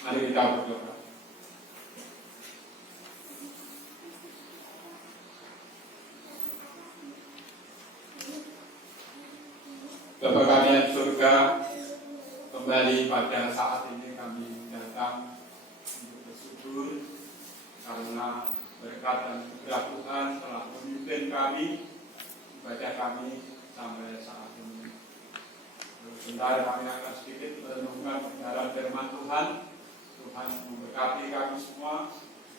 Mari kita berdoa. Bapa kami yang di surga, kembali pada saat ini kami datang untuk bersyukur karena berkat dan anugerah Tuhan telah memimpin kami, ibadah kami sampai saat ini. Sebentar kami akan sedikit merenungkan kebenaran firman Tuhan. Tuhan memberkati kami semua.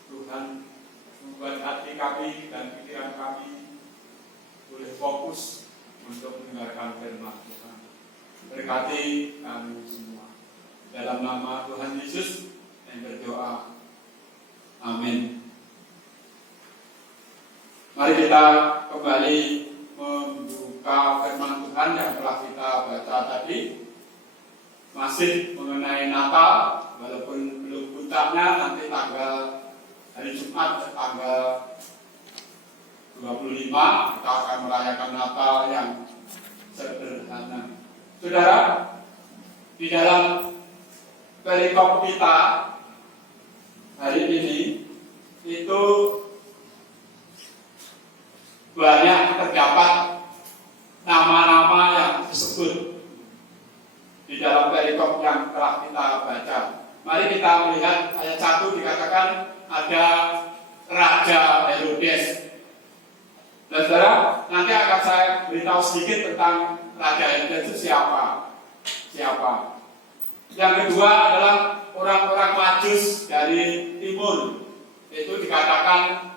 Tuhan membuat hati kami dan pikiran kami boleh fokus untuk mendengarkan firman Tuhan. Berkati kami semua. Dalam nama Tuhan Yesus yang berdoa. Amin. Mari kita kembali membuka firman Tuhan yang telah kita baca tadi. Masih mengenai Natal, walaupun belum puncaknya, nanti tanggal hari Jumat tanggal 25 kita akan merayakan Natal yang sederhana. Saudara, di dalam perikop kita hari ini itu banyak terdapat nama-nama yang disebut di dalam perikop yang telah kita baca. Mari kita melihat ayat 1 dikatakan ada Raja Herodes. Dan saudara, nanti akan saya beritahu sedikit tentang Raja Herodes itu siapa. Yang kedua adalah orang-orang Majus dari timur. Itu dikatakan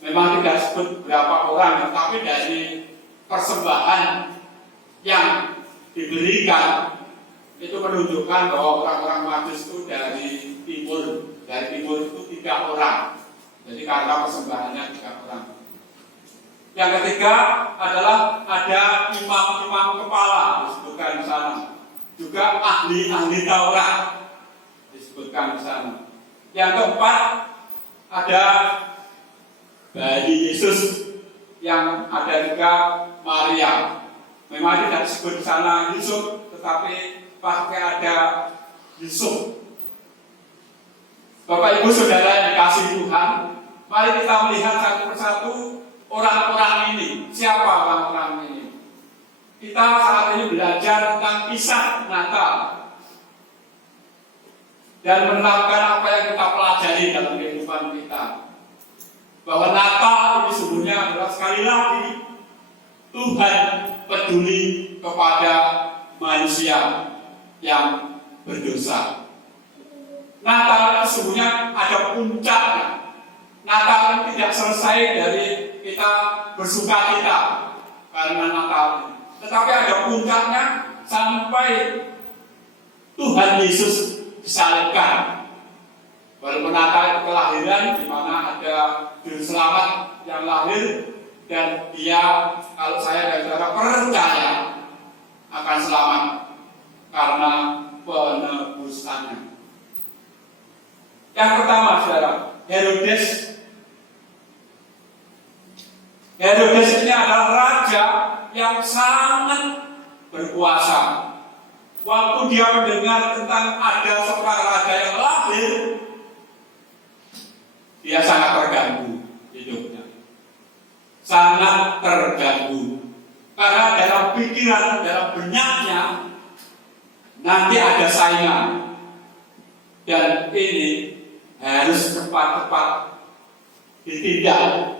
memang tidak disebut berapa orang, tapi dari persembahan yang diberikan itu menunjukkan bahwa orang-orang Majus itu dari timur. Dari timur itu 3 orang. Jadi karena persembahannya 3 orang. Yang ketiga adalah ada imam-imam kepala disebutkan di sana. Juga ahli-ahli Taurat disebutkan di sana. Yang keempat ada bayi Yesus yang ada juga Maria. Memang tidak disebut di sana Yusuf, tetapi pakai ada Yusuf. Bapak Ibu Saudara yang dikasihi Tuhan, mari kita melihat satu persatu orang-orang ini. Siapa orang-orang ini? Kita saat ini belajar tentang kisah Natal dan menerapkan apa yang kita pelajari dalam kehidupan kita. Bahwa Natal ini sesungguhnya adalah sekali lagi Tuhan peduli kepada manusia yang berdosa. Natal sesungguhnya ada puncaknya. Natal tidak selesai dari kita bersuka cita karena Natal, tetapi ada puncaknya sampai Tuhan Yesus disalibkan. Walaupun Natal itu kelahiran di mana ada juru selamat yang lahir dan dia, kalau saya dan saudara percaya, akan selamat karena penebusannya. Yang pertama, saudara, Herodes. Herodes ini adalah raja yang sangat berkuasa. Waktu dia mendengar tentang ada seorang raja yang lahir, dia sangat terganggu hidupnya. Sangat terganggu. Karena dalam pikiran, dalam benaknya, nanti ada saingan. Dan ini harus cepat-cepat ditindak.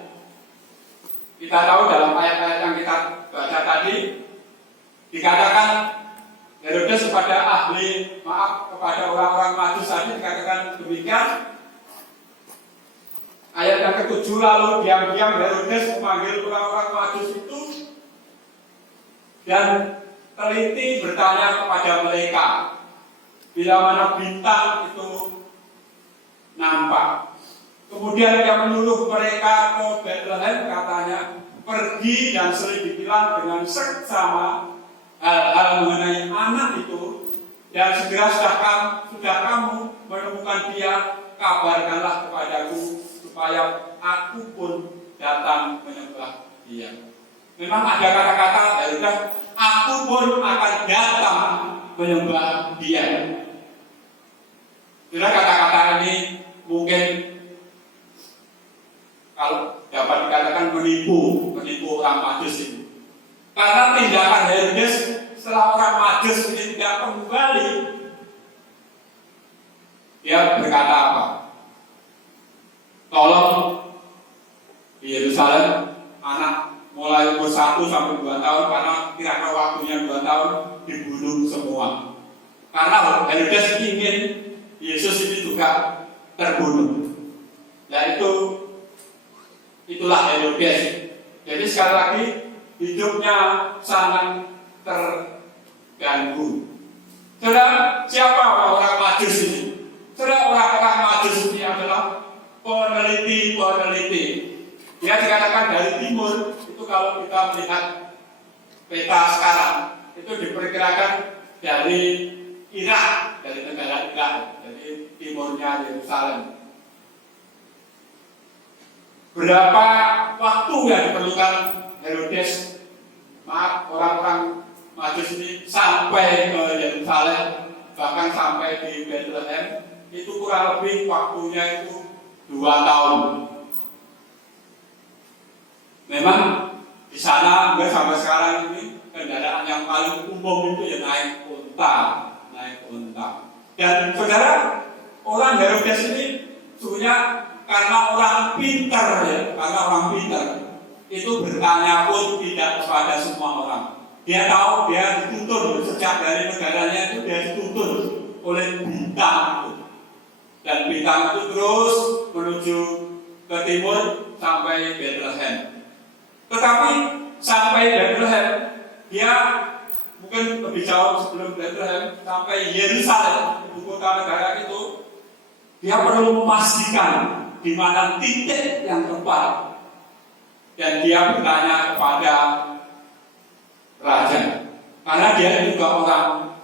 Kita tahu dalam ayat-ayat yang kita baca tadi, dikatakan Herodes kepada kepada orang-orang Majus tadi dikatakan demikian. Ayat yang ke-7, lalu diam-diam Herodes memanggil orang-orang Majus itu dan teliti bertanya kepada mereka bila mana bintang itu nampak. Kemudian dia menyuruh mereka ke Bethlehem, katanya, pergi dan selidikilah dengan seksama hal-hal mengenai anak itu, dan segera sudah kamu menemukan dia, kabarkanlah kepadaku supaya aku pun datang menyembah dia. Memang ada kata-kata, yaitu aku pun akan datang menyembah dia. Bila kata-kata ini mungkin kalau dapat dikatakan menipu orang Majus ini. Karena tindakan Herodes setelah orang Majus ini tidak kembali, dia berkata apa? Tolong di Yerusalem anak mulai umur 1 sampai 2 tahun, karena kira-kira waktunya 2 tahun dibunuh semua. Karena Herodes ingin Yesus ini juga terbunuh. Dan itulah Herodes. Jadi sekali lagi hidupnya sangat terganggu. Saudara, siapa orang Majus ini? Saudara, orang-orang Majus ini adalah peneliti. Dia dikatakan dari timur. Itu kalau kita melihat peta sekarang, itu diperkirakan dari Irak, dari negara Irak, dari timurnya Yerusalem. Berapa waktu yang diperlukan Herodes, orang-orang Majus ini sampai ke Yerusalem, bahkan sampai di Bethlehem, itu kurang lebih waktunya itu 2 tahun. Memang di sana sampai sekarang ini kendaraan yang paling umum itu ya naik unta. Dan saudara, orang Herodes ini sebenarnya karena orang pintar itu bertanya pun tidak kepada semua orang. Dia tahu dia dituntun sejak dari negaranya itu dia dituntun oleh bintang itu. Dan bintang itu terus menuju ke timur sampai Bethlehem. Tetapi sampai Bethlehem, dia mungkin lebih jauh sebelum Bethlehem, sampai Yerusalem, ibu kota negara itu, dia perlu memastikan di mana titik yang tepat. Dan dia bertanya kepada raja, karena dia juga orang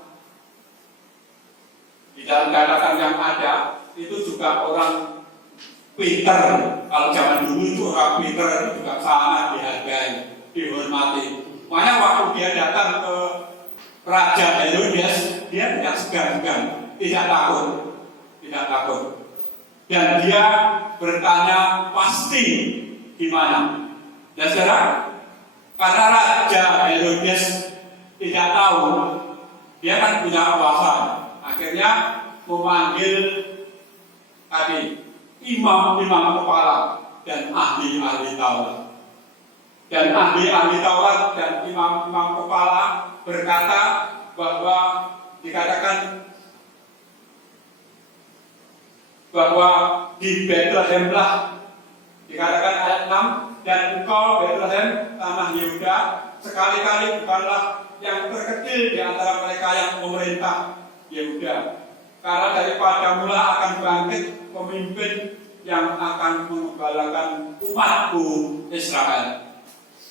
di dalam catatan yang ada itu juga orang pinter. Kalau zaman dulu itu orang pinter itu juga sangat dihargai, dihormati. Makanya waktu dia datang ke Raja Herodes, dia tidak segan-segan, tidak takut. Dan dia bertanya pasti gimana. Dan sekarang karena Raja Herodes tidak tahu, dia kan punya kuasa. Akhirnya memanggil tadi imam-imam kepala dan ahli-ahli Taurat. Dan ahli-ahli Taurat dan imam-imam kepala berkata bahwa dikatakan bahwa di Bethlehem lah, dikatakan ayat 6, dan engkau Bethlehem tanah Yehuda sekali-kali bukanlah yang terkecil di antara mereka yang memerintah Yehuda, karena daripada mula akan bangkit pemimpin yang akan mengembalakan umatku Israel.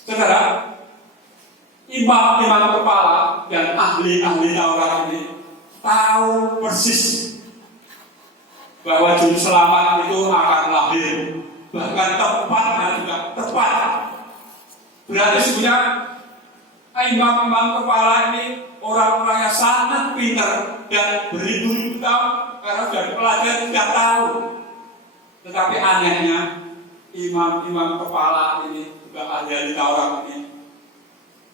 Saudara, imam-imam kepala dan ahli-ahli Taurat ini tahu persis bahwa juru selamat itu akan lahir, bahkan tempatnya juga tepat. Berarti sebenarnya imam-imam kepala ini orang-orang yang sangat pintar dan beribu-ribu tahun karena sudah dipelajari, sudah tahu. Tetapi anehnya imam-imam kepala ini juga ahli Taurat ini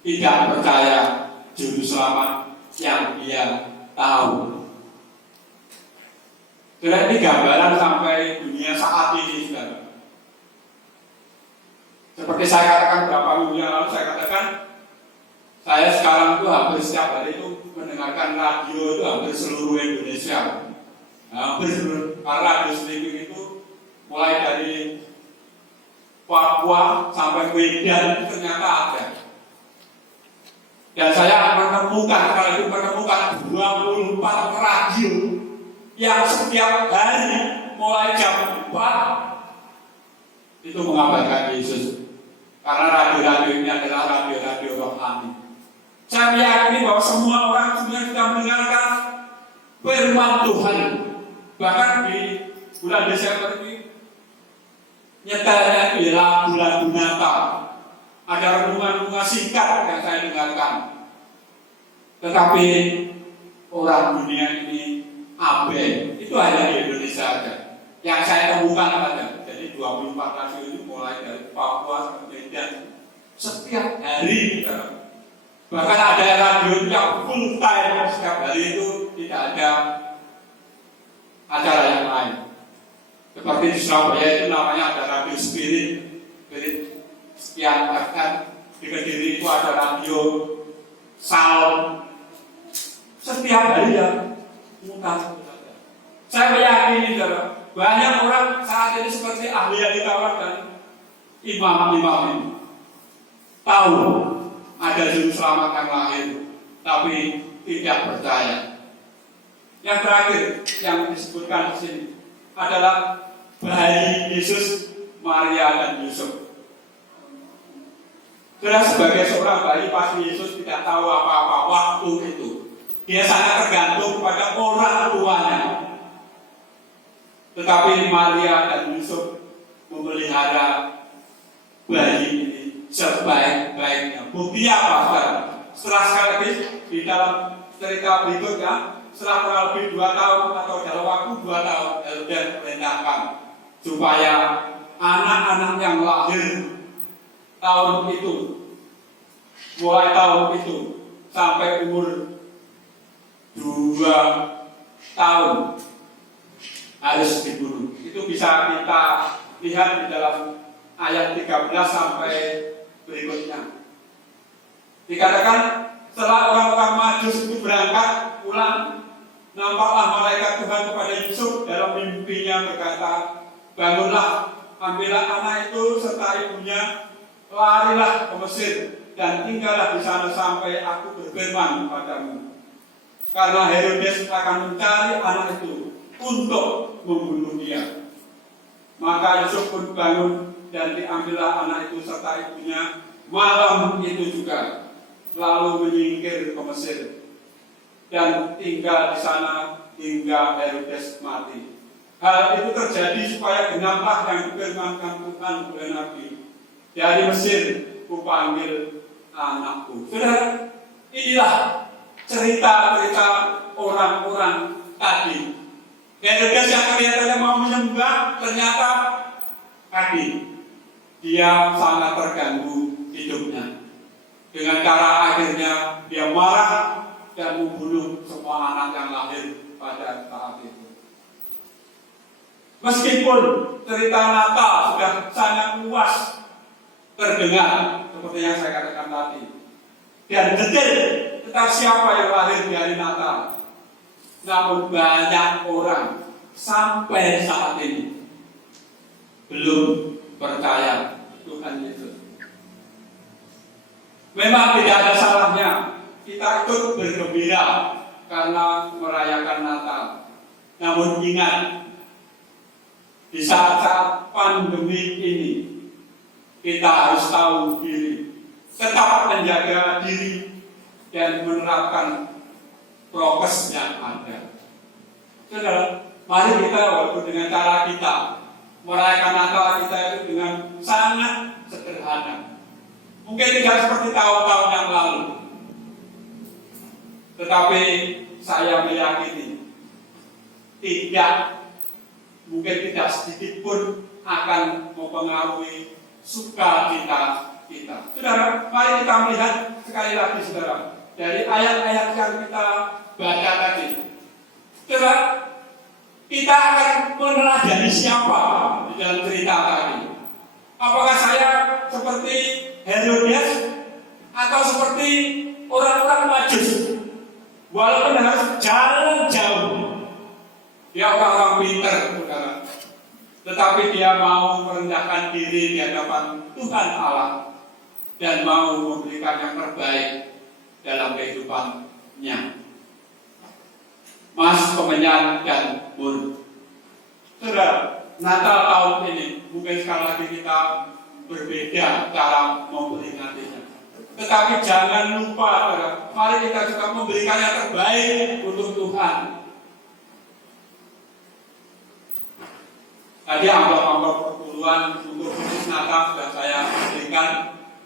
tidak percaya juru selamat yang dia tahu. Jadi ini gambaran sampai dunia saat ini, saudara. Seperti saya katakan beberapa minggu yang lalu, saya sekarang itu hampir setiap hari itu mendengarkan radio itu hampir seluruh Indonesia. Hampir seluruh, karena radio streaming itu mulai dari Papua sampai Medan itu ternyata ada. Dan saya menemukan 24 radio yang setiap hari mulai jam 4 itu mengabarkan Yesus. Karena radio-radio ini adalah radio-radio rohani. Saya meyakini bahwa semua orang sebenarnya sudah mendengarkan firman Tuhan. Bahkan di bulan Desember ini nyetelnya ialah bulan Natal. Ada renungan-renungan singkat yang saya dengarkan. Tetapi orang dunia ini AB. Itu hanya di Indonesia saja. Yang saya temukan ada. Jadi 24 radio itu mulai dari Papua sampai Medan. Setiap hari, bahkan ada radio yang full time setiap hari itu tidak ada acara yang lain. Seperti di Surabaya itu namanya ada radio Spirit sekian FM. Di Kediri itu ada radio Sound. Setiap hari ya mutar. Saya meyakini banyak orang saat ini seperti ahli yang ditawar dan imam-imam ini tahu ada juru selamat yang lahir, tapi tidak percaya. Yang terakhir yang disebutkan di sini adalah bayi Yesus, Maria dan Yusuf. Karena sebagai seorang bayi pasti Yesus tidak tahu apa-apa waktu itu. Dia sangat tergantung kepada orang tuanya. Tetapi Maria dan Yusuf memelihara bayi ini sebaik-baiknya. Bukti apa, saudara? Setelah sekali lagi di dalam cerita berikutnya, setelah kurang lebih 2 tahun atau dalam waktu 2 tahun, Herodes perintahkan supaya anak-anak yang lahir tahun itu, mulai tahun itu sampai umur 2 tahun harus dibunuh. Itu bisa kita lihat di dalam ayat 13 sampai berikutnya. Dikatakan setelah orang-orang Majus itu berangkat pulang, nampaklah malaikat Tuhan kepada Yusuf dalam mimpinya berkata, bangunlah, ambillah anak itu serta ibunya, larilah ke Mesir dan tinggallah di sana sampai aku berfirman kepadamu. Karena Herodes akan mencari anak itu untuk membunuh dia. Maka Yusuf pun bangun dan diambillah anak itu serta ibunya malam itu juga, lalu menyingkir ke Mesir dan tinggal di sana hingga Herodes mati. Hal itu terjadi supaya genaplah yang difirmankan Tuhan oleh Nabi, dari Mesir kupanggil anakku. Saudara, inilah cerita-cerita orang-orang tadi. Herodes yang kelihatannya mau menyembah, ternyata tadi dia sangat terganggu hidupnya. Dengan cara akhirnya dia marah dan membunuh semua anak yang lahir pada saat itu. Meskipun cerita Natal sudah sangat luas terdengar, seperti yang saya katakan tadi, dan detail tentang siapa yang lahir di hari Natal, namun banyak orang sampai saat ini belum percaya Tuhan Yesus. Memang tidak ada salahnya kita ikut bergembira karena merayakan Natal. Namun ingat, di saat-saat pandemi ini kita harus tahu diri, tetap menjaga diri dan menerapkan prokes yang ada. Saudara, mari kita walaupun dengan cara kita merayakan Natal kita itu dengan sangat sederhana. Mungkin tidak seperti tahun-tahun yang lalu, tetapi saya meyakini mungkin tidak sedikit pun akan mempengaruhi sukacita kita. Saudara, mari kita melihat sekali lagi, saudara, dari ayat-ayat yang kita baca tadi. Saudara, kita akan meneladani siapa di dalam cerita tadi. Apakah saya seperti Herodes atau seperti orang-orang Majus? Walaupun harus jalan jauh, dia orang-orang pinter, saudara, tetapi dia mau merendahkan diri di hadapan Tuhan Allah dan mau memberikan yang terbaik dalam kehidupannya. Mas Kemenyan dan Mun, saudara, Natal tahun ini mungkin sekali lagi kita berbeda cara memperingatinya. Tetapi jangan lupa, saudara, mari kita juga memberikan yang terbaik untuk Tuhan. Tadi amplop-amplop perpuluhan untuk khusus Natal sudah saya berikan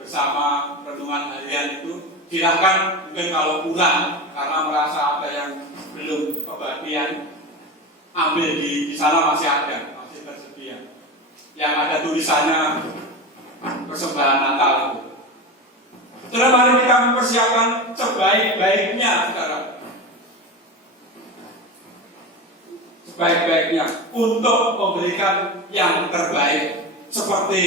bersama renungan harian itu. Silahkan mungkin kalau kurang karena merasa ada yang belum kebagian, ambil di sana masih ada, masih tersedia. Yang ada tulisannya persembahan Natal itu. Saudara, mari kita mempersiapkan sebaik-baiknya, saudara. Sebaik-baiknya untuk memberikan yang terbaik seperti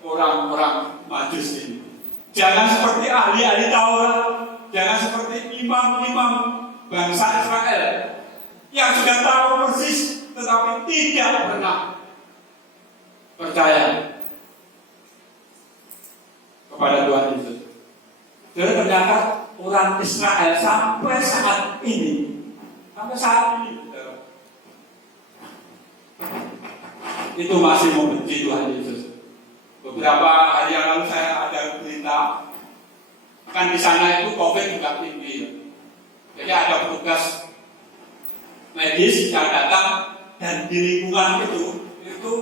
orang-orang Majus ini. Jangan seperti ahli-ahli Taurat, jangan seperti imam-imam bangsa Israel yang sudah tahu persis tetapi tidak pernah percaya kepada Tuhan Yesus. Jadi ternyata orang Israel sampai saat ini, itu masih membenci Tuhan Yesus. Beberapa hari yang lalu saya ada berita, kan di sana itu COVID juga tinggi. Jadi ada petugas medis yang datang dan di lingkungan itu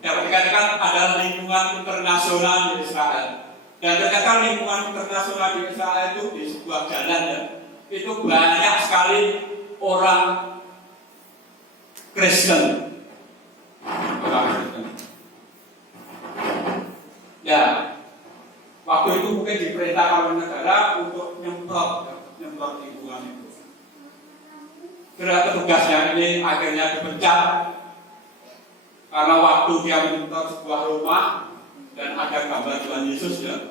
dapat dikatakan adalah lingkungan internasional di Israel. Dan ternyata lingkungan internasional di Israel itu di sebuah jalan ya, itu banyak sekali orang Kristen. Ya, waktu itu mungkin diperintahkan oleh negara untuk nyemprot lingkungan itu. Karena petugasnya ini akhirnya dipecat karena waktu dia menyemprot sebuah rumah dan ada gambar Tuhan Yesus ya,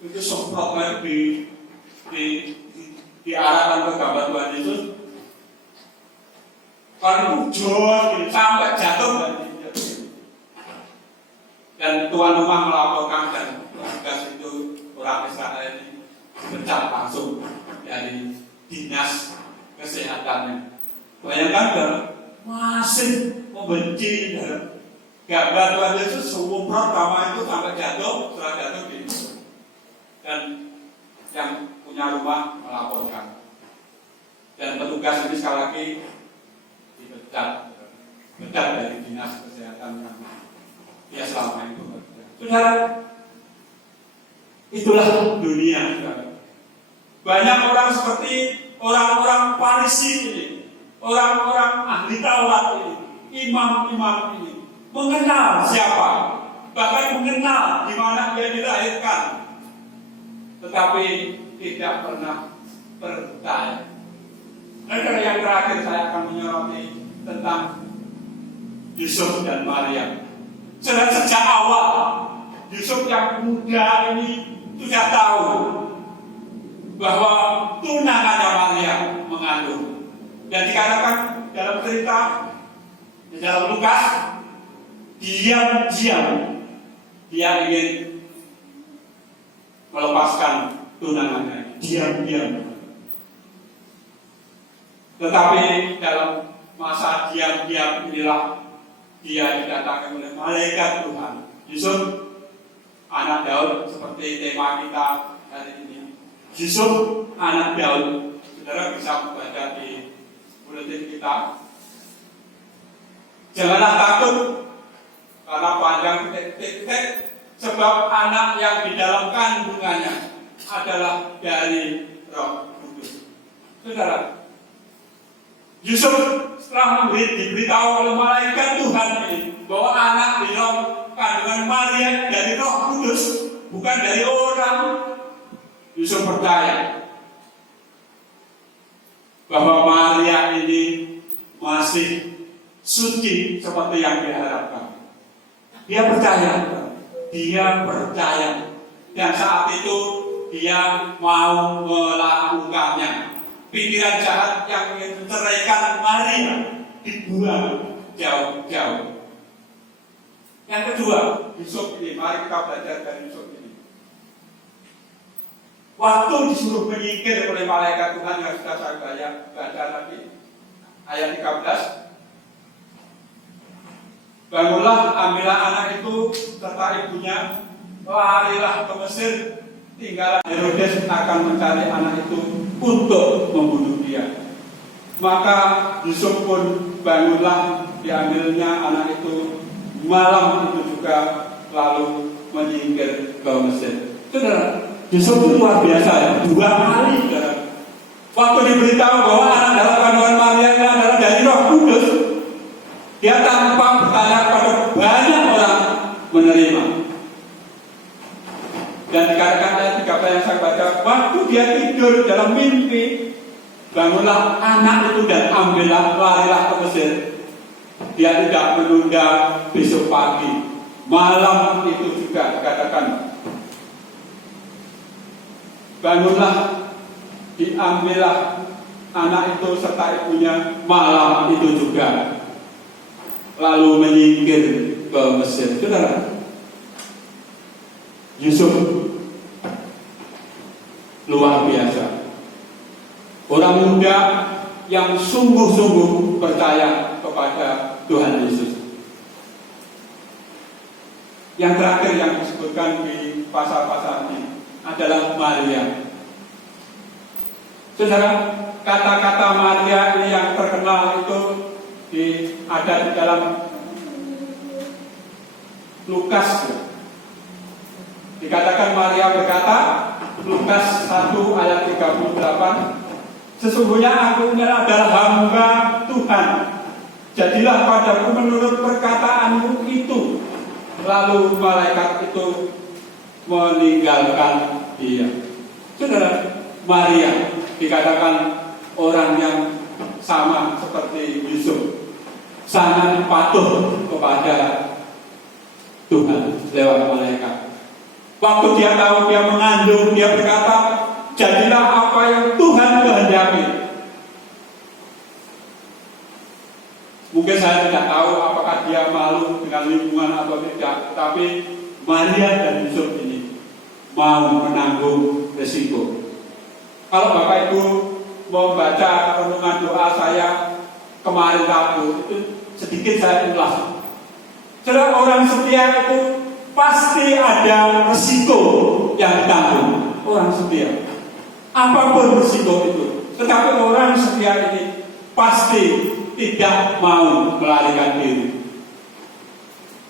itu semprotnya diarahkan ke gambar Tuhan Yesus. Kalau jauh sampai jatuh dan tuan rumah melaporkan dan petugas itu orang Israel ini dipecat langsung dari dinas kesehatannya. Bayangkan masih membenci gambar Tuhan Yesus semprot kamar itu sampai jatuh, setelah jatuh dan yang punya rumah melaporkan. Dan petugas ini sekali lagi dipecat dari dinas kesehatan yang dia selama itu. Saudara, itulah dunia. Saudara. Banyak orang seperti orang-orang Farisi ini, orang-orang ahli Taurat ini, imam-imam ini, mengenal siapa, bahkan mengenal di mana dia dilahirkan, tetapi tidak pernah percaya. Dan yang terakhir saya akan menyoroti tentang Yusuf dan Maria. Sejak awal Yusuf yang muda ini sudah tahu bahwa tunangannya Maria mengandung. Dan dikatakan dalam cerita di dalam Lukas, diam-diam dia ingin melepaskan tunangannya, diam-diam. Tetapi dalam masa diam-diam inilah dia didatangi oleh malaikat Tuhan. Yusuf, anak Daud, seperti tema kita hari ini. Yusuf, anak Daud. Saudara bisa membaca di buletin kita. Janganlah takut, karena panjang titik-titik, sebab anak yang di dalam kandungannya adalah dari Roh Kudus. Saudara, Yusuf setelah diberitahu oleh malaikat Tuhan ini bahwa anak di dalam kandungan Maria dari Roh Kudus, bukan dari orang, Yusuf percaya bahwa Maria ini masih suci seperti yang diharapkan. Dia percaya, dan saat itu dia mau melakukannya. Pikiran jahat yang ingin menceraikan Maria dibuang jauh-jauh. Yang kedua, Yusuf ini, mari kita belajar dari Yusuf ini. Waktu disuruh menyingkir oleh malaikat Tuhan yang sudah saya baca tadi, ayat 13. Bangunlah, ambillah anak itu serta ibunya, larilah ke Mesir, tinggallah Herodes akan mencari anak itu untuk membunuh dia. Maka Yusuf pun bangunlah, diambilnya anak itu malam itu juga, lalu menyingkir ke Mesir. Saudara, Yusuf itu luar biasa ya, 2 kali saudara Waktu diberitahu bahwa anak dalam kandungan Maria ini adalah dari Roh Kudus, dia tanpa bertanya kepada banyak orang menerima. Dan dikatakan ayat 13 yang saya baca, waktu dia tidur dalam mimpi, bangunlah anak itu dan ambillah, larilah ke Mesir. Dia tidak menunda besok pagi, malam itu juga dikatakan, bangunlah, diambillah anak itu serta ibunya malam itu juga, lalu menyingkir ke Mesir. Saudara, Yusuf luar biasa, orang muda yang sungguh-sungguh percaya kepada Tuhan Yesus. Yang terakhir yang disebutkan di pasal-pasal ini adalah Maria. Saudara, kata-kata Maria ini yang terkenal itu ada di dalam Lukas. Dikatakan Maria berkata, Lukas 1 ayat 38, sesungguhnya aku ini adalah hamba Tuhan, jadilah padaku menurut perkataanmu itu. Lalu malaikat itu meninggalkan dia. Saudara, Maria dikatakan orang yang sama seperti Yusuf, sangat patuh kepada Tuhan lewat malaikat. Waktu dia tahu dia mengandung, dia berkata, jadilah apa yang Tuhan kehendaki. Mungkin saya tidak tahu apakah dia malu dengan lingkungan atau tidak, tapi Maria dan Yusuf ini mau menanggung resiko. Kalau Bapak Ibu mau baca renungan doa saya kemarin Rabu, itu sedikit saya ulas. Saudara, orang setia itu pasti ada resiko yang ditanggung. Orang setia, apapun resiko itu, tetapi orang setia ini pasti tidak mau melarikan diri.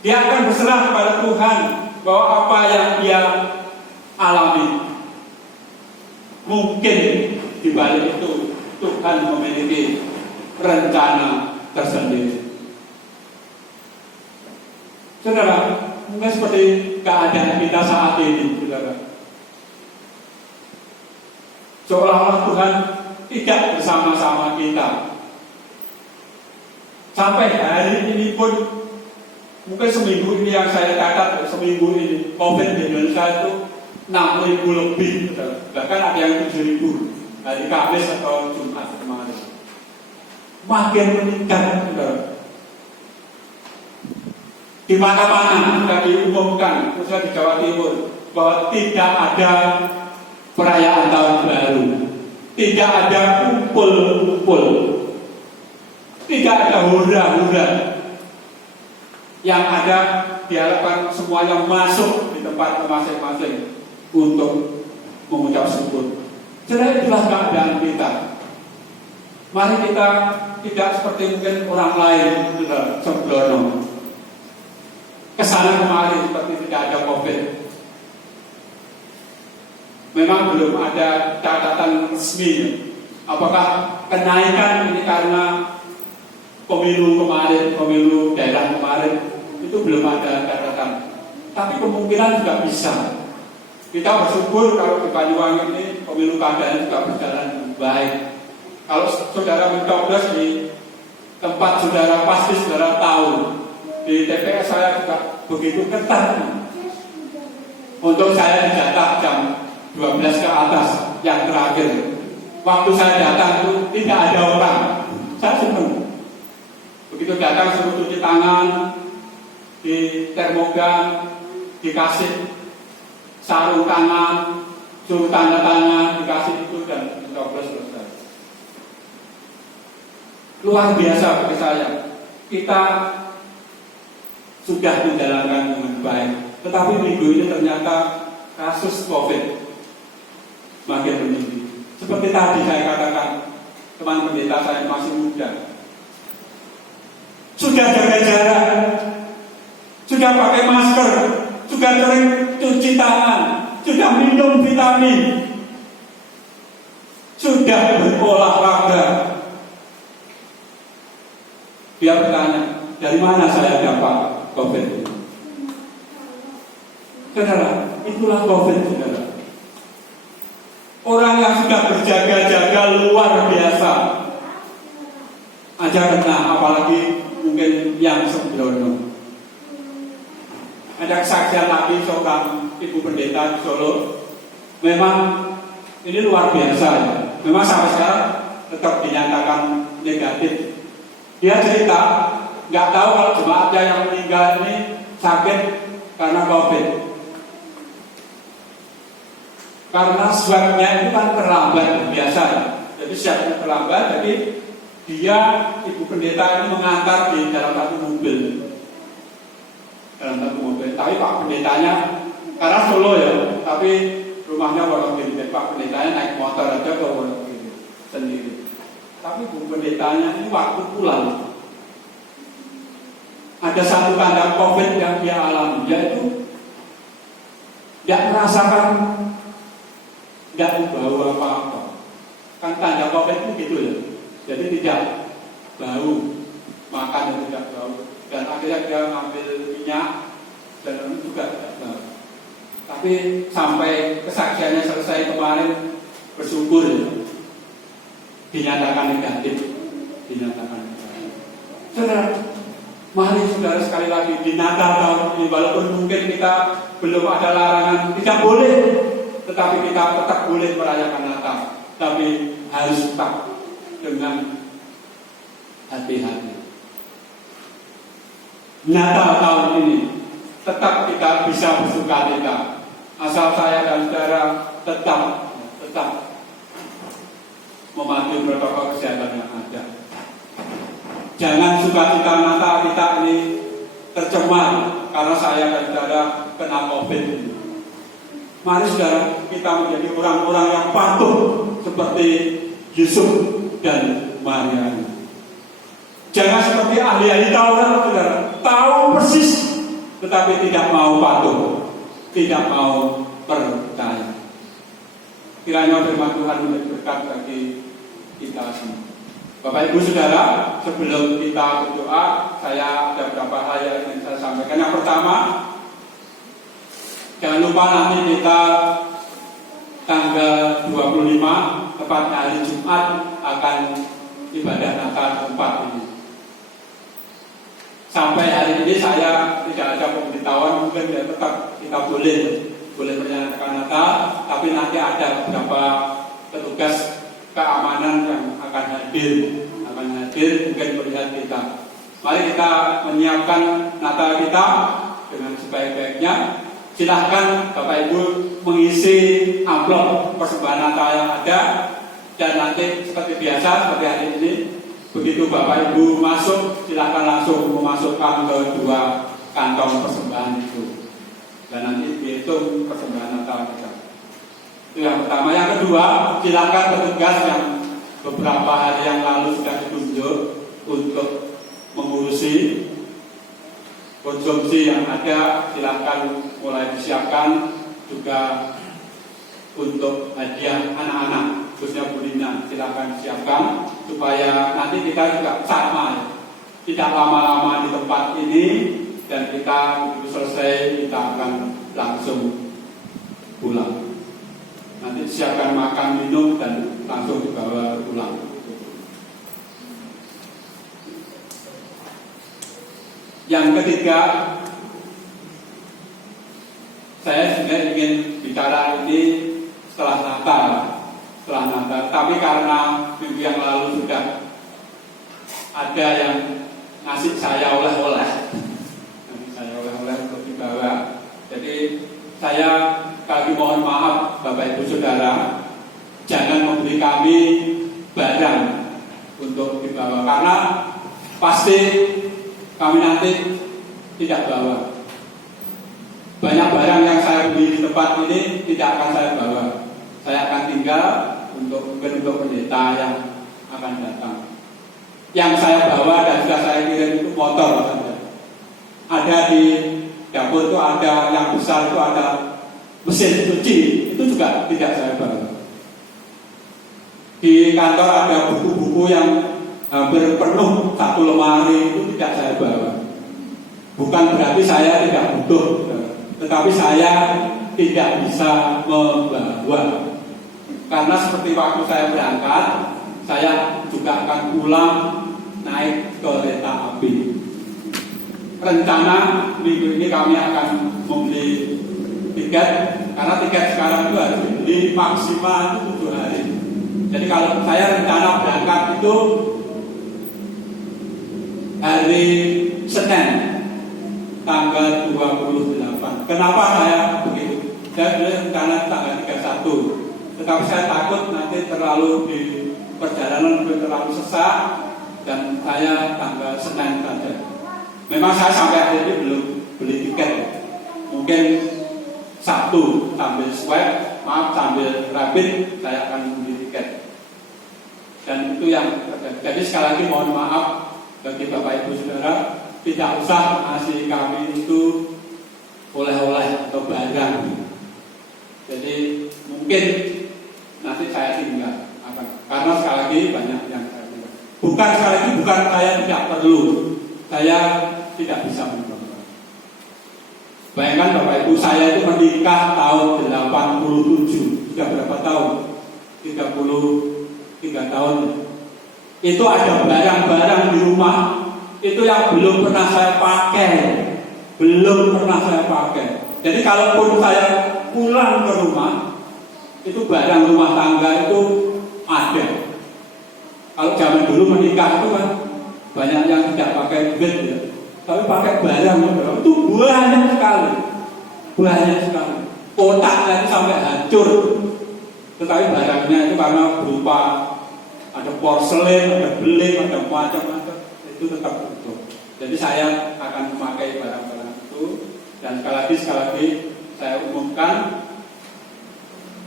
Dia akan berserah kepada Tuhan bahwa apa yang dia alami, mungkin di balik itu Tuhan memiliki rencana tersendiri. Saudara, mungkin seperti keadaan kita saat ini, saudara. Seolah-olah Tuhan tidak bersama-sama kita. Sampai hari ini pun, mungkin seminggu ini yang saya catat, seminggu ini COVID di Indonesia itu 6.000 lebih, bahkan ada yang 7.000 hari Kamis atau Jumat kemarin. Makin meningkat, saudara. Di mana-mana sudah diumumkan, khususnya di Jawa Timur, bahwa tidak ada perayaan tahun baru, tidak ada kumpul-kumpul, tidak ada hura-hura. Yang ada diharapkan semuanya masuk di tempat masing-masing untuk mengucap syukur. Jadi itulah keadaan kita. Mari kita tidak seperti mungkin orang lain, sembrono, kesana kemari seperti tidak ada COVID. Memang belum ada catatan resmi. Apakah kenaikan ini karena pemilu kemarin, pemilu daerah kemarin, itu belum ada catatan. Tapi kemungkinan juga bisa. Kita bersyukur kalau di Banyuwangi ini pemilu keadaan juga berjalan baik. Kalau saudara mencoblos di tempat saudara, pasti saudara tahu. Di TPS saya juga begitu ketat. Untuk saya dijatah jam 12 ke atas yang terakhir. Waktu saya datang itu tidak ada orang. Saya senang. Begitu datang suruh cuci tangan, di termogan, dikasih sarung tangan, suruh tanda tangan, dikasih itu dan mencoblos selesai. Luar biasa bagi saya. Kita sudah menjalankan dengan baik, tetapi minggu ini ternyata kasus COVID makin meninggi. Seperti tadi saya katakan, teman pendeta saya masih muda, sudah jaga jarak, sudah pakai masker, sudah sering cuci tangan, sudah minum vitamin, sudah tidak berolahraga. Dia bertanya, dari mana saya dapat COVID ini? Saudara, itulah COVID, saudara. Orang yang sudah berjaga-jaga luar biasa aja kena, apalagi mungkin yang sembrono. Ada kesaksian lagi seorang ibu pendeta di Solo. Memang ini luar biasa ya. Memang sampai sekarang tetap dinyatakan negatif. Dia cerita, nggak tahu kalau jemaatnya yang meninggal ini sakit karena COVID. Karena swabnya itu kan terlambat biasa ya. Jadi swabnya terlambat, jadi dia ibu pendeta ini mengantar di dalam satu mobil. Tapi Pak pendetanya, karena Solo ya, tapi rumahnya Wonogiri. Pak pendetanya naik motor aja ke Wonogiri sendiri. Tapi Bu pendetanya ini waktu pulang, ada satu tanda COVID yang dia alami, yaitu tidak merasakan, tidak bau apa-apa. Kan tanda COVID itu gitu ya. Jadi tidak bau, makan yang tidak bau. Dan akhirnya dia ngambil minyak dan itu juga tidak bau. Tapi sampai kesaksiannya selesai kemarin, bersyukur ya, dinyatakan negatif. Saudara, mari saudara sekali lagi di Natal tahun ini, walaupun mungkin kita belum ada larangan, tidak boleh, tetapi kita tetap boleh merayakan Natal. Tapi harus tetap dengan hati-hati. Natal tahun ini tetap kita bisa bersukacita, asal saya dan saudara tetap mematuhi protokol kesehatan yang ada. Jangan sukacita Natal kita ini tercemar karena saya dan saudara kena COVID. Mari saudara kita menjadi orang-orang yang patuh seperti Yusuf dan Maria. Jangan seperti ahli-ahli Taurat, saudara, tahu persis tetapi tidak mau patuh, tidak mau percaya. Kiranya firman Tuhan menjadi berkat bagi kita semua. Bapak Ibu Saudara, sebelum kita berdoa, saya ada beberapa hal yang ingin saya sampaikan. Yang pertama, jangan lupa nanti kita tanggal 25, tepatnya hari Jumat, akan ibadah Natal tempat ini. Sampai hari ini saya tidak ada pemberitahuan, mungkin ya tetap kita boleh menyalakan Natal, tapi nanti ada beberapa petugas keamanan yang akan hadir mungkin melihat kita. Mari kita menyiapkan Natal kita dengan sebaik-baiknya. Silahkan Bapak Ibu mengisi amplop persembahan Natal yang ada, dan nanti seperti biasa, seperti hari ini, begitu Bapak Ibu masuk, silahkan langsung memasukkan ke dua kantong persembahan itu, dan nanti dihitung persembahan Natal kita. Itu yang pertama. Yang kedua, silahkan petugas yang beberapa hari yang lalu sudah ditunjuk untuk mengurusi konsumsi yang ada, silahkan mulai disiapkan. Juga untuk hadiah anak-anak, khususnya Bulina, silahkan disiapkan supaya nanti kita juga sama ya, tidak lama-lama di tempat ini, dan kita begitu selesai kita akan langsung pulang. Nanti siapkan makan minum dan langsung dibawa pulang. Yang ketiga, saya juga ingin bicara ini setelah Natal, tapi karena minggu yang lalu sudah ada yang ngasih saya oleh-oleh untuk dibawa. Jadi saya kali mohon maaf Bapak Ibu Saudara, jangan memberi kami barang untuk dibawa, karena pasti kami nanti tidak bawa. Banyak barang yang saya beli di tempat ini tidak akan saya bawa. Saya akan tinggal mungkin untuk pendeta yang akan datang. Yang saya bawa dan sudah saya kirim itu motor saja. Ada di dapur itu, ada yang besar itu, ada mesin cuci, itu juga tidak saya bawa. Di kantor ada buku-buku yang hampir penuh satu lemari, itu tidak saya bawa. Bukan berarti saya tidak butuh, tetapi saya tidak bisa membawa. Karena seperti waktu saya berangkat, saya juga akan pulang naik kereta api. Rencana minggu ini kami akan membeli tiket, karena tiket sekarang itu harus dibeli maksimal 7 hari. Jadi kalau saya rencana berangkat itu hari Senin tanggal 28. Kenapa saya begitu? Saya dulu rencana tanggal 31, tetapi saya takut nanti terlalu di perjalanan terlalu sesak, dan saya tanggal Senin saja. Memang saya sampai hari ini belum beli tiket. Mungkin Sabtu sambil sambil rapid saya akan beli tiket. Dan itu yang terjadi. Jadi sekali lagi mohon maaf bagi Bapak Ibu Saudara, tidak usah ngasih kami itu oleh-oleh atau barang. Jadi mungkin nanti saya tinggal karena sekali lagi banyak yang saya tinggal. Bukan sekali lagi bukan saya tidak perlu, saya tidak bisa membawa. Bayangkan Bapak Ibu, saya itu menikah tahun 87, sudah berapa tahun? 33 tahun. Itu ada barang-barang di rumah itu yang belum pernah saya pakai, Jadi kalaupun saya pulang ke rumah, itu barang rumah tangga itu ada. Kalau zaman dulu menikah itu kan banyak yang tidak pakai bed ya, tapi pakai barang itu banyak sekali. Kotaknya itu sampai hancur, tetapi barangnya itu karena berupa ada porselen, ada beling, ada macam-macam, itu tetap utuh. Jadi saya akan memakai barang-barang itu. Dan sekali lagi saya umumkan,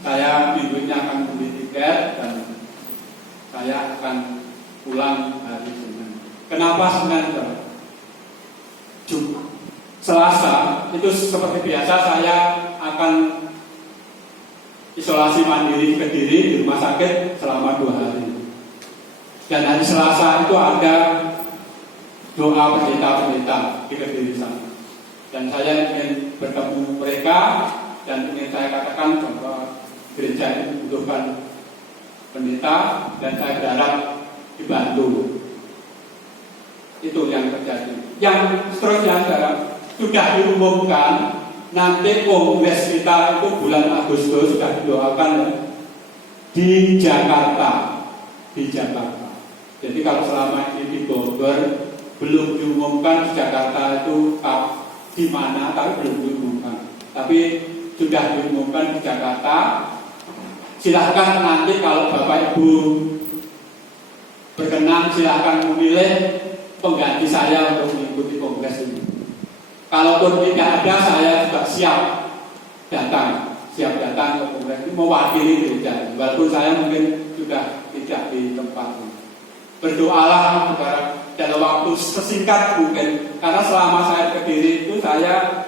saya minggu ini akan beli tiket dan saya akan pulang hari Senin. Kenapa Senin? Selasa itu seperti biasa saya akan isolasi mandiri Kediri di rumah sakit selama 2 hari. Dan hari Selasa itu ada doa pendeta-pendeta di Kediri sana. Dan saya ingin bertemu mereka dan ingin saya katakan bahwa gereja ini membutuhkan pendeta dan saya berharap dibantu. Itu yang terjadi. Yang seterusnya sudah diumumkan nanti kongres kita itu bulan Agustus, sudah didoakan di Jakarta. Jadi kalau selama ini di Bogor belum diumumkan di Jakarta itu di mana, tapi belum diumumkan. Tapi sudah diumumkan di Jakarta. Silahkan nanti kalau Bapak Ibu berkenan, silahkan memilih pengganti saya untuk mengikuti kongres ini. Kalaupun tidak ada, saya juga siap datang ke kongres ini mewakili gereja. Walaupun saya mungkin sudah tidak di tempat ini. Berdoalah saudara dalam waktu sesingkat mungkin, karena selama saya ke Kediri itu saya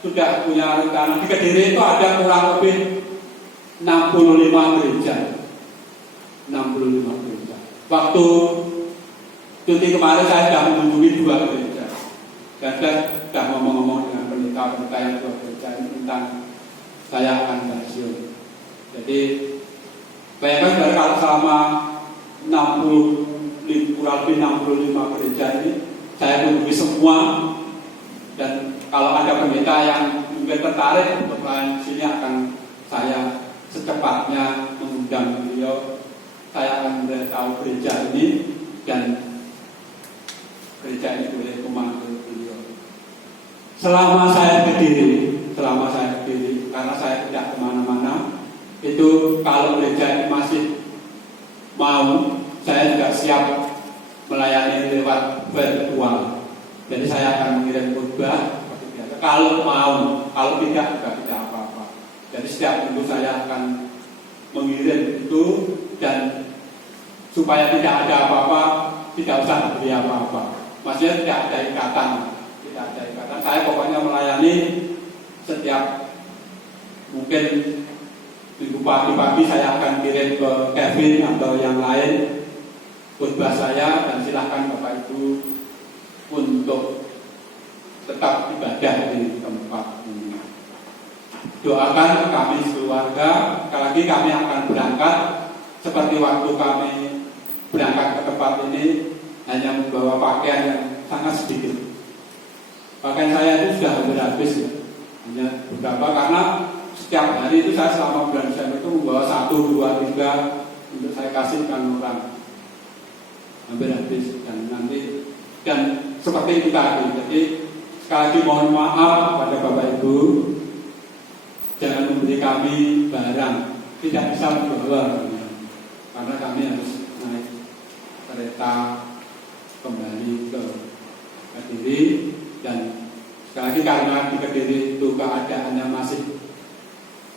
sudah punya rencana. Di Kediri itu ada kurang lebih 65 gereja. Waktu cuti kemarin saya sudah mengunjungi 2 gereja dan saya sudah ngomong-ngomong dengan pendeta yang 2 gereja ini tentang saya akan pensiun. Jadi bayangkan saudara, kalau selama kurang lebih 65 gereja ini saya mengunjungi semua, dan kalau ada pendeta yang mungkin tertarik untuk lain sini, akan saya secepatnya mengundang beliau. Saya akan memberitahu gereja ini dan gereja ini boleh memanggil beliau. Selama saya berdiri, karena saya tidak kemana-mana, itu kalau gereja ini masih mau, saya juga siap melayani lewat virtual. Jadi saya akan mengirim khotbah seperti biasa. Kalau mau, kalau tidak juga tidak apa-apa. Jadi setiap minggu saya akan mengirim itu, dan supaya tidak ada apa-apa, tidak usah beli apa-apa. Maksudnya tidak ada ikatan. Saya pokoknya melayani setiap mungkin 5 Minggu pagi-pagi saya akan kirim ke Kevin atau yang lain khotbah saya, dan silahkan Bapak Ibu untuk tetap ibadah di tempat ini. Doakan kami keluarga, sekali lagi kami akan berangkat seperti waktu kami berangkat ke tempat ini hanya membawa pakaian yang sangat sedikit. Pakaian saya itu sudah hampir habis ya. Hanya beberapa, karena setiap hari itu saya selama bulan Desember itu membawa 1, 2, 3 untuk saya kasihkan orang. Hampir habis, dan seperti itu tadi. Jadi sekali lagi mohon maaf pada Bapak Ibu, jangan memberi kami barang, tidak bisa membawa, karena kami harus naik kereta kembali ke Kediri. Dan sekali lagi karena di Kediri itu keadaannya masih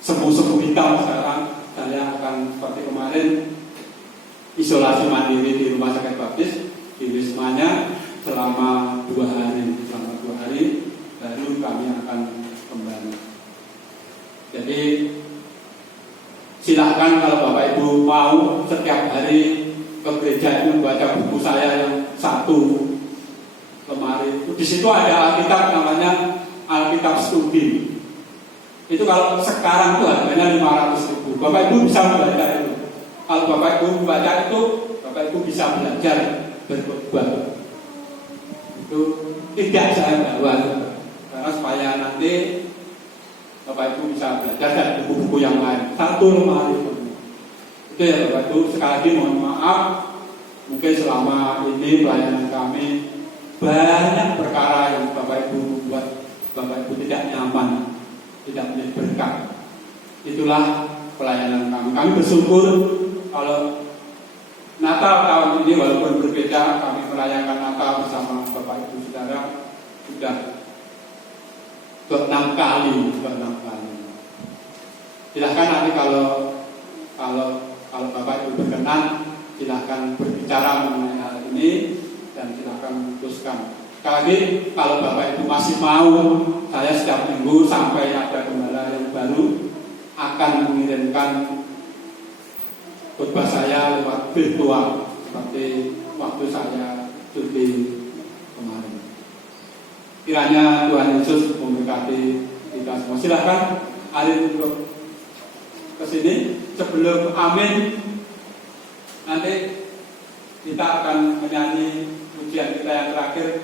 semu-semu hitam sekarang, saya akan seperti kemarin isolasi mandiri di Rumah Sakit Baptis di Wismanya selama 2 hari. Selama 2 hari baru kami akan kembali. Jadi silahkan kalau Bapak Ibu mau setiap hari ke gereja itu membaca buku saya yang 1 lemari. Di situ ada Alkitab, namanya Alkitab Studi. Itu kalau sekarang itu harganya 500.000. Bapak Ibu bisa membaca itu. Kalau Bapak Ibu membaca itu, Bapak Ibu bisa belajar berbuat. Itu tidak saya bawa, karena supaya nanti Bapak Ibu bisa belajar dan buku-buku yang lain. 1 lemari. Itu ya Bapak Ibu. Sekali lagi mohon maaf, mungkin selama ini pelayanan kami banyak perkara yang Bapak Ibu buat Bapak Ibu tidak nyaman, tidak menjadi berkat. Itulah pelayanan kami. Kami bersyukur kalau Natal tahun ini walaupun berbeda, kami merayakan Natal bersama Bapak Ibu Saudara sudah ke-6 kali. Silahkan nanti kalau Bapak Ibu berkenan, silahkan berbicara mengenai hal ini dan silahkan memutuskan. Sekali lagi, kalau Bapak Ibu masih mau, saya setiap minggu sampai ada gembala yang baru akan mengirimkan khotbah saya lewat virtual seperti waktu saya cuti kemarin. Kiranya Tuhan Yesus memberkati kita semua. Silahkan Arif untuk kesini. Sebelum amin, nanti kita akan menyanyi pujian kita yang terakhir.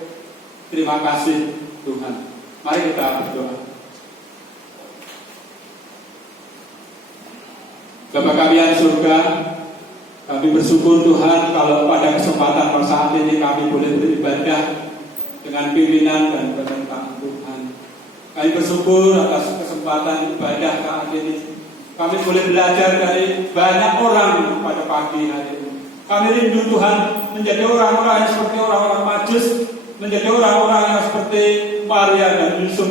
Terima kasih Tuhan. Mari kita berdoa. Bapa kami yang surga, kami bersyukur Tuhan kalau pada kesempatan saat ini kami boleh beribadah dengan pimpinan dan perintah Tuhan. Kami bersyukur atas kesempatan ibadah saat ini. Kami boleh belajar dari banyak orang pada pagi hari ini. Kami rindu Tuhan menjadi orang-orang yang seperti orang-orang Majus, menjadi orang-orang yang seperti Maria dan Yusuf,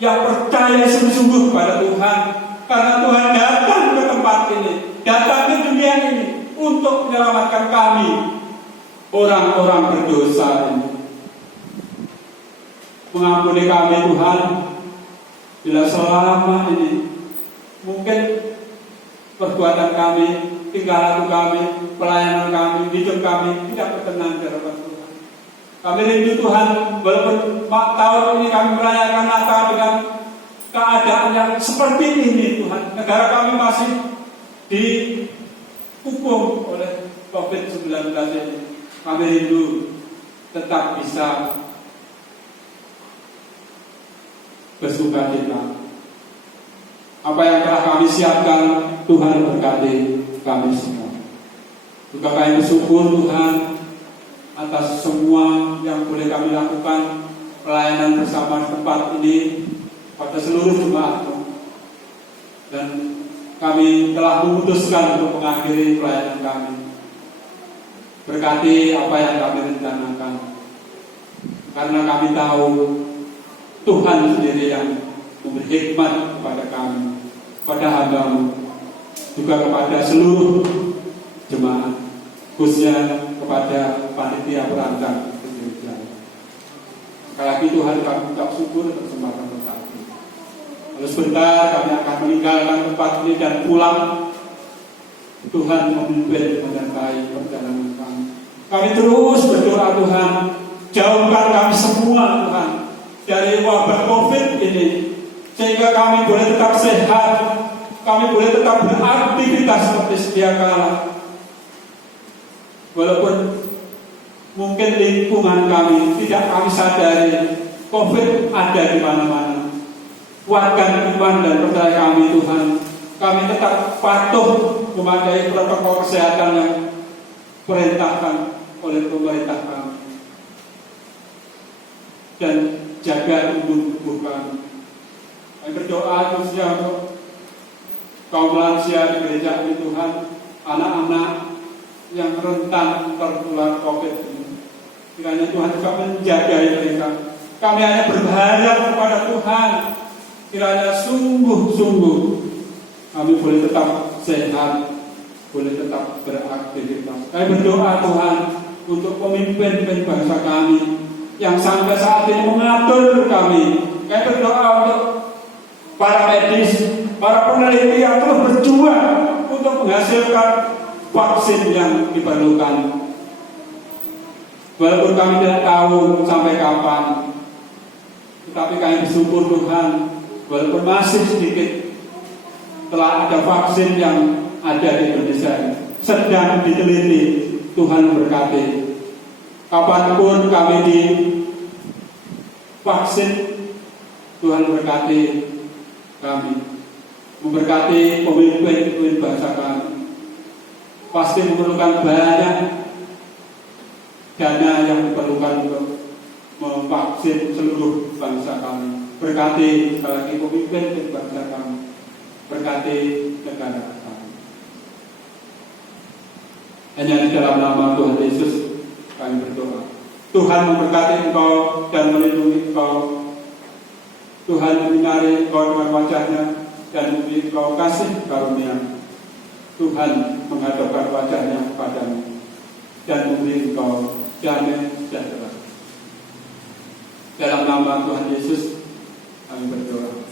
yang percaya sungguh-sungguh kepada Tuhan. Karena Tuhan datang ke tempat ini, datang ke dunia ini untuk menyelamatkan kami, orang-orang berdosa ini. Mengampuni kami Tuhan, bila selama ini mungkin perbuatan kami, tingkah laku kami, pelayanan kami, hidup kami tidak berkenan di hadapan Tuhan. Kami rindu Tuhan, walaupun tahun ini kami merayakan Natal dengan keadaan yang seperti ini Tuhan, negara kami masih dihukum oleh COVID-19 ini. Kami rindu tetap bisa bersukacita. Apa yang telah kami siapkan, Tuhan berkati kami semua. Juga kami bersyukur Tuhan atas semua yang boleh kami lakukan pelayanan bersama tempat ini pada seluruh jemaat. Dan kami telah memutuskan untuk mengakhiri pelayanan kami. Berkati apa yang kami rencanakan, karena kami tahu Tuhan sendiri yang memberi hikmat kepada kami, kepada hamba-Mu, juga kepada seluruh jemaat, khususnya kepada panitia perancang gereja. Sekali lagi Tuhan, kami ucap syukur atas kesempatan saat ini. Kalau sebentar kami akan meninggalkan tempat ini dan pulang. Tuhan memimpin menyertai perjalanan kami. Kami terus berdoa Tuhan, jauhkan kami semua Tuhan dari wabah COVID ini, sehingga kami boleh tetap sehat, kami boleh tetap beraktivitas seperti sedia kala. Walaupun mungkin lingkungan kami tidak kami sadari, COVID ada di mana-mana. Kuatkan iman dan percaya kami Tuhan. Kami tetap patuh mematuhi protokol kesehatan yang perintahkan oleh pemerintah kami. Dan jaga tubuh kami. Kami berdoa khususnya untuk kaum lansia di gereja ini Tuhan, anak-anak yang rentan tertular COVID ini. Kiranya Tuhan juga menjaga mereka. Kami hanya berharap kepada Tuhan, kiranya sungguh-sungguh kami boleh tetap sehat, boleh tetap beraktivitas. Kami berdoa Tuhan untuk pemimpin bangsa kami yang sampai saat ini mengatur kami. Kami berdoa untuk para medis, para peneliti yang terus berjuang untuk menghasilkan vaksin yang diperlukan. Walaupun kami tidak tahu sampai kapan, tetapi kami bersyukur Tuhan, walaupun masih sedikit, telah ada vaksin yang ada di Indonesia sedang diteliti. Tuhan memberkati. Kapanpun kami divaksin, Tuhan memberkati kami, memberkati pemimpin bangsa kami. Pasti memerlukan banyak dana yang diperlukan untuk memvaksin seluruh bangsa kami. Berkati sekali lagi pemimpin bangsa kami. Berkati negara kami. Hanya di dalam nama Tuhan Yesus kami berdoa. Tuhan memberkati engkau dan melindungi engkau. Tuhan menyinari engkau dengan wajahnya dan memberi engkau kasih karunia. Tuhan menghadapkan wajahnya kepadamu dan memberi engkau damai sejahtera. Dalam nama Tuhan Yesus kami berdoa.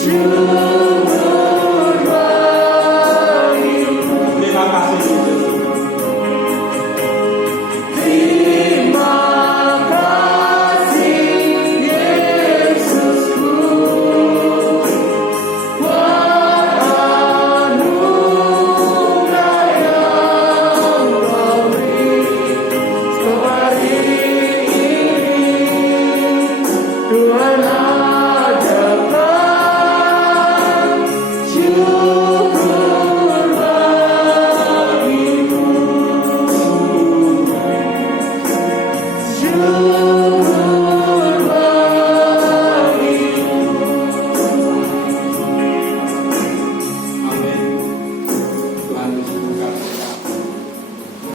You